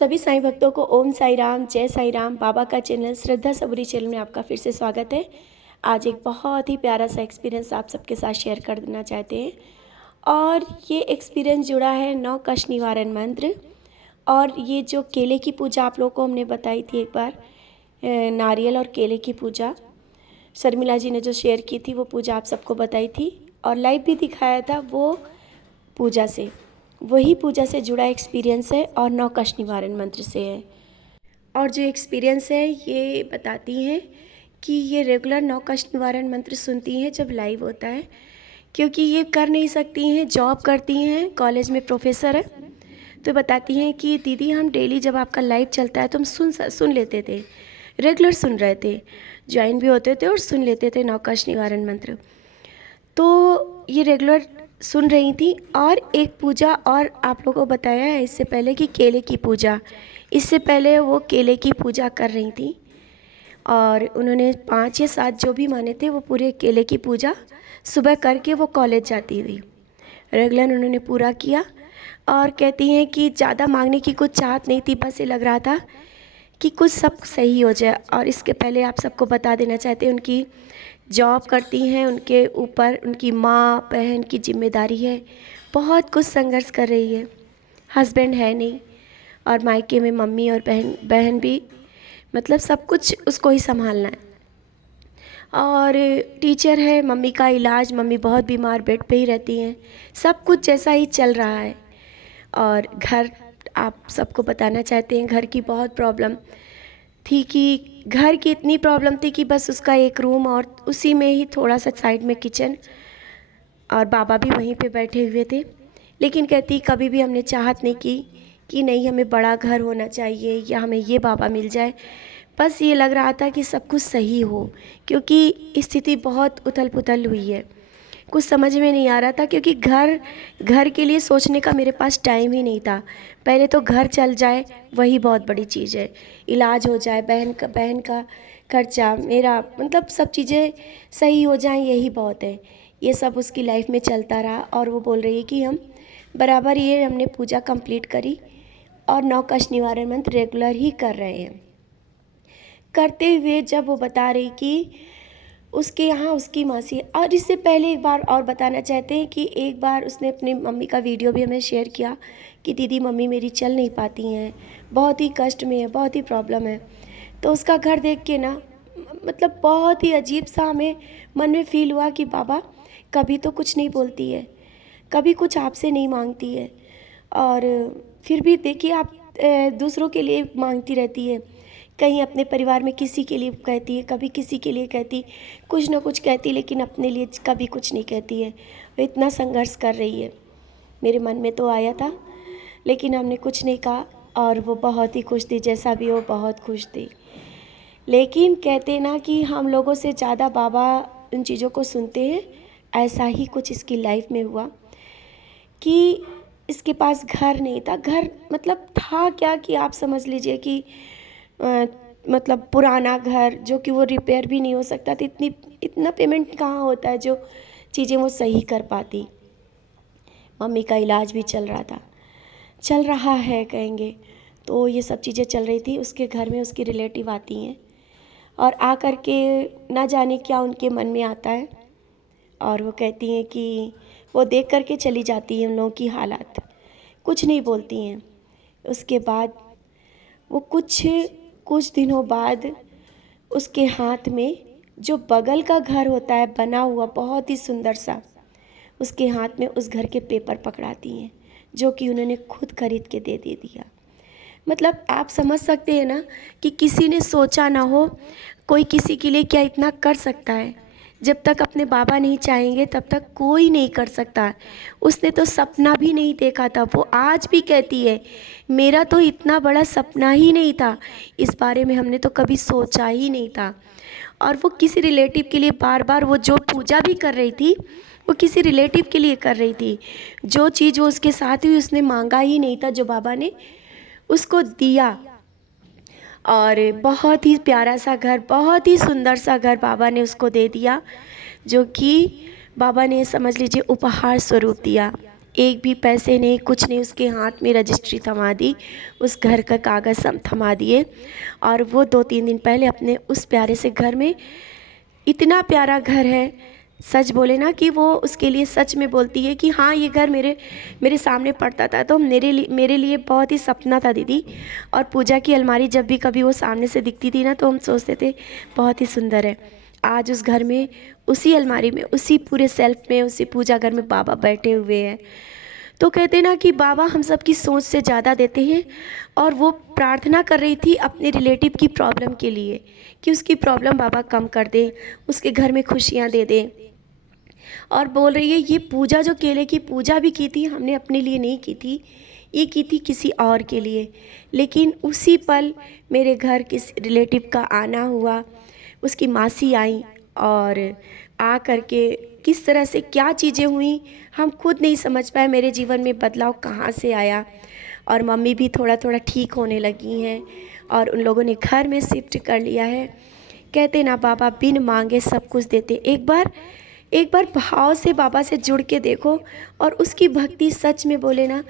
सभी साईं भक्तों को ओम साई राम, जय साई राम। बाबा का चैनल श्रद्धा सबरी चैनल में आपका फिर से स्वागत है। आज एक बहुत ही प्यारा सा एक्सपीरियंस आप सबके साथ शेयर कर देना चाहते हैं और ये एक्सपीरियंस जुड़ा है 9 कष्ट निवारण मंत्र। और ये जो केले की पूजा आप लोगों को हमने बताई थी एक बार, नारियल और केले की पूजा शर्मिला जी ने जो शेयर की थी वो पूजा आप सबको बताई थी और लाइव भी दिखाया था। वो पूजा से, वही पूजा से जुड़ा एक्सपीरियंस है और 9 कष्ट निवारण मंत्र से है। और जो एक्सपीरियंस है ये बताती हैं कि ये रेगुलर 9 कष्ट निवारण मंत्र सुनती हैं जब लाइव होता है, क्योंकि ये कर नहीं सकती हैं, जॉब करती हैं, कॉलेज में प्रोफेसर है। तो बताती हैं कि दीदी हम डेली जब आपका लाइव चलता है तो हम सुन लेते थे, रेगुलर सुन रहे थे, ज्वाइन भी होते थे और सुन लेते थे 9 कष्ट निवारण मंत्र। तो ये रेगुलर सुन रही थी। और एक पूजा और आप लोगों को बताया है इससे पहले कि केले की पूजा, इससे पहले वो केले की पूजा कर रही थी और उन्होंने 5 या 7 जो भी माने थे वो पूरे केले की पूजा सुबह करके वो कॉलेज जाती थी। रेगुलर उन्होंने पूरा किया और कहती हैं कि ज़्यादा मांगने की कुछ चाहत नहीं थी, बस ये लग रहा था कि कुछ सब सही हो जाए। और इसके पहले आप सबको बता देना चाहते हैं उनकी जॉब करती हैं, उनके ऊपर उनकी माँ बहन की जिम्मेदारी है, बहुत कुछ संघर्ष कर रही है, हस्बैंड है नहीं और मायके में मम्मी और बहन भी, मतलब सब कुछ उसको ही संभालना है। और टीचर है, मम्मी का इलाज, मम्मी बहुत बीमार बेड पे ही रहती हैं, सब कुछ जैसा ही चल रहा है। और घर आप सबको बताना चाहते हैं घर की बहुत प्रॉब्लम थी, कि घर की इतनी प्रॉब्लम थी कि बस उसका एक रूम और उसी में ही थोड़ा सा साइड में किचन, और बाबा भी वहीं पे बैठे हुए थे। लेकिन कहती कभी भी हमने चाहत नहीं की कि नहीं हमें बड़ा घर होना चाहिए या हमें ये बाबा मिल जाए। बस ये लग रहा था कि सब कुछ सही हो, क्योंकि स्थिति बहुत उथल पुथल हुई है, कुछ समझ में नहीं आ रहा था। क्योंकि घर के लिए सोचने का मेरे पास टाइम ही नहीं था। पहले तो घर चल जाए वही बहुत बड़ी चीज़ है, इलाज हो जाए, बहन का खर्चा, मेरा मतलब सब चीज़ें सही हो जाएं, यही बहुत है। ये सब उसकी लाइफ में चलता रहा और वो बोल रही है कि हम बराबर ये हमने पूजा कंप्लीट करी और 9 कष्ट निवारण मंत्र रेगुलर ही कर रहे हैं। करते हुए जब वो बता रही कि उसके यहाँ उसकी मासी, और इससे पहले एक बार और बताना चाहते हैं कि एक बार उसने अपनी मम्मी का वीडियो भी हमें शेयर किया कि दीदी मम्मी मेरी चल नहीं पाती हैं, बहुत ही कष्ट में है, बहुत ही प्रॉब्लम है। तो उसका घर देख के ना, मतलब बहुत ही अजीब सा हमें मन में फील हुआ कि बाबा कभी तो कुछ नहीं बोलती है, कभी कुछ आपसे नहीं मांगती है, और फिर भी देखिए आप दूसरों के लिए मांगती रहती है, कहीं अपने परिवार में किसी के लिए कहती है, कभी किसी के लिए कहती, कुछ ना कुछ कहती, लेकिन अपने लिए कभी कुछ नहीं कहती है। वो इतना संघर्ष कर रही है। मेरे मन में तो आया था लेकिन हमने कुछ नहीं कहा और वो बहुत ही खुश थी, जैसा भी हो बहुत खुश थी। लेकिन कहते ना कि हम लोगों से ज़्यादा बाबा उन चीज़ों को सुनते हैं। ऐसा ही कुछ इसकी लाइफ में हुआ कि इसके पास घर नहीं था। घर मतलब था क्या कि आप समझ लीजिए कि मतलब पुराना घर जो कि वो रिपेयर भी नहीं हो सकता था। इतना पेमेंट कहाँ होता है जो चीज़ें वो सही कर पाती। मम्मी का इलाज भी चल रहा है कहेंगे, तो ये सब चीज़ें चल रही थी। उसके घर में उसकी रिलेटिव आती हैं और आ कर के ना जाने क्या उनके मन में आता है, और वो कहती हैं कि वो देख कर के चली जाती हैं उन लोगों की हालत, कुछ नहीं बोलती हैं। उसके बाद वो कुछ दिनों बाद उसके हाथ में जो बगल का घर होता है बना हुआ बहुत ही सुंदर सा, उसके हाथ में उस घर के पेपर पकड़ाती हैं जो कि उन्होंने खुद खरीद के दे दिया। मतलब आप समझ सकते हैं ना कि किसी ने सोचा ना हो कोई किसी के लिए क्या इतना कर सकता है। जब तक अपने बाबा नहीं चाहेंगे तब तक कोई नहीं कर सकता। उसने तो सपना भी नहीं देखा था। वो आज भी कहती है मेरा तो इतना बड़ा सपना ही नहीं था, इस बारे में हमने तो कभी सोचा ही नहीं था। और वो किसी रिलेटिव के लिए बार बार वो जो पूजा भी कर रही थी वो किसी रिलेटिव के लिए कर रही थी। जो चीज़ वो उसके साथ हुई उसने मांगा ही नहीं था, जो बाबा ने उसको दिया। और बहुत ही प्यारा सा घर, बहुत ही सुंदर सा घर बाबा ने उसको दे दिया, जो कि बाबा ने समझ लीजिए उपहार स्वरूप दिया। एक भी पैसे नहीं, कुछ नहीं, उसके हाथ में रजिस्ट्री थमा दी, उस घर का कागज़ सब थमा दिए। और वो 2-3 दिन पहले अपने उस प्यारे से घर में, इतना प्यारा घर है, सच बोले ना कि वो उसके लिए सच में बोलती है कि हाँ, ये घर मेरे मेरे सामने पड़ता था तो मेरे लिए बहुत ही सपना था दीदी। और पूजा की अलमारी जब भी कभी वो सामने से दिखती थी ना, तो हम सोचते थे बहुत ही सुंदर है। आज उस घर में, उसी अलमारी में, उसी पूरे सेल्फ में, उसी पूजा घर में बाबा बैठे हुए हैं। तो कहते हैं ना कि बाबा हम सब की सोच से ज़्यादा देते हैं। और वो प्रार्थना कर रही थी अपने रिलेटिव की प्रॉब्लम के लिए कि उसकी प्रॉब्लम बाबा कम कर दें, उसके घर में खुशियाँ दे दें। और बोल रही है ये पूजा, जो केले की पूजा भी की थी, हमने अपने लिए नहीं की थी, ये की थी किसी और के लिए। लेकिन उसी पल मेरे घर किस रिलेटिव का आना हुआ, उसकी मासी आई, और आ करके किस तरह से क्या चीज़ें हुई हम खुद नहीं समझ पाए। मेरे जीवन में बदलाव कहाँ से आया। और मम्मी भी थोड़ा थोड़ा ठीक होने लगी हैं, और उन लोगों ने घर में शिफ्ट कर लिया है। कहते ना बाबा बिन मांगे सब कुछ देते। एक बार भाव से बाबा से जुड़ के देखो, और उसकी भक्ति सच में बोले ना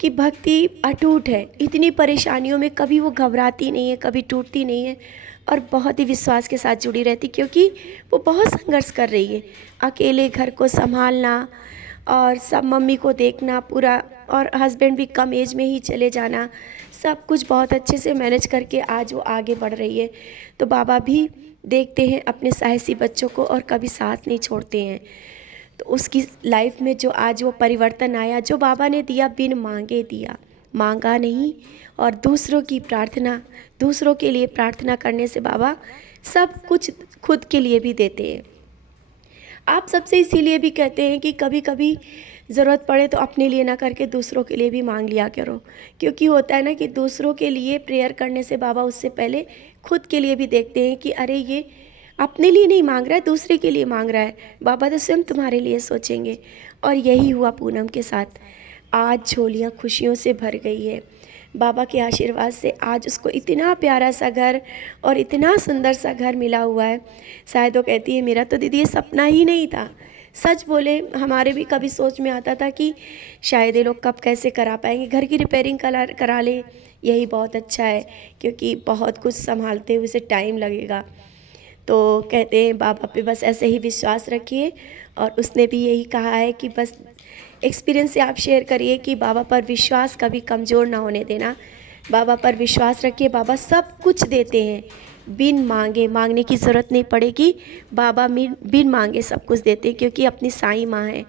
कि भक्ति अटूट है। इतनी परेशानियों में कभी वो घबराती नहीं है, कभी टूटती नहीं है, और बहुत ही विश्वास के साथ जुड़ी रहती, क्योंकि वो बहुत संघर्ष कर रही है। अकेले घर को संभालना, और सब मम्मी को देखना पूरा, और हस्बैंड भी कम एज में ही चले जाना, सब कुछ बहुत अच्छे से मैनेज करके आज वो आगे बढ़ रही है। तो बाबा भी देखते हैं अपने साहसी बच्चों को, और कभी साथ नहीं छोड़ते हैं। तो उसकी लाइफ में जो आज वो परिवर्तन आया, जो बाबा ने दिया बिन मांगे दिया, मांगा नहीं। और दूसरों की प्रार्थना, दूसरों के लिए प्रार्थना करने से बाबा सब कुछ खुद के लिए भी देते हैं। आप सबसे इसीलिए भी कहते हैं कि कभी कभी ज़रूरत पड़े तो अपने लिए ना करके दूसरों के लिए भी मांग लिया करो। क्योंकि होता है ना कि दूसरों के लिए प्रेयर करने से बाबा उससे पहले खुद के लिए भी देखते हैं कि अरे ये अपने लिए नहीं मांग रहा है, दूसरे के लिए मांग रहा है, बाबा तो स्वयं तुम्हारे लिए सोचेंगे। और यही हुआ पूनम के साथ। आज झोलियाँ खुशियों से भर गई है। बाबा के आशीर्वाद से आज उसको इतना प्यारा सा घर और इतना सुंदर सा घर मिला हुआ है। शायद वो कहती है मेरा तो दीदी ये सपना ही नहीं था। सच बोले हमारे भी कभी सोच में आता था कि शायद ये लोग कब कैसे करा पाएंगे, घर की रिपेयरिंग करा ले, यही बहुत अच्छा है, क्योंकि बहुत कुछ संभालते हुए से टाइम लगेगा। तो कहते हैं बाबा पे बस ऐसे ही विश्वास रखिए। और उसने भी यही कहा है कि बस एक्सपीरियंस से आप शेयर करिए कि बाबा पर विश्वास कभी कमज़ोर ना होने देना। बाबा पर विश्वास रखिए, बाबा सब कुछ देते हैं बिन मांगे, मांगने की ज़रूरत नहीं पड़ेगी। बाबा बिन मांगे सब कुछ देते हैं, क्योंकि अपनी साईं माँ है।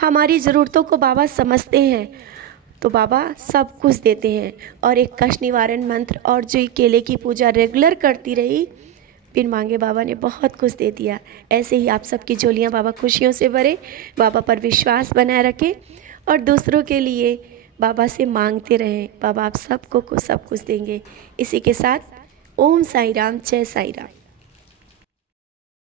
हमारी ज़रूरतों को बाबा समझते हैं, तो बाबा सब कुछ देते हैं। और एक कष्ट निवारण मंत्र, और जो केले की पूजा रेगुलर करती रही, बिन मांगे बाबा ने बहुत कुछ दे दिया। ऐसे ही आप सबकी झोलियाँ बाबा खुशियों से भरे, बाबा पर विश्वास बनाए रखें, और दूसरों के लिए बाबा से मांगते रहें। बाबा आप सबको सब कुछ देंगे। इसी के साथ ओम साई राम, जय साई राम।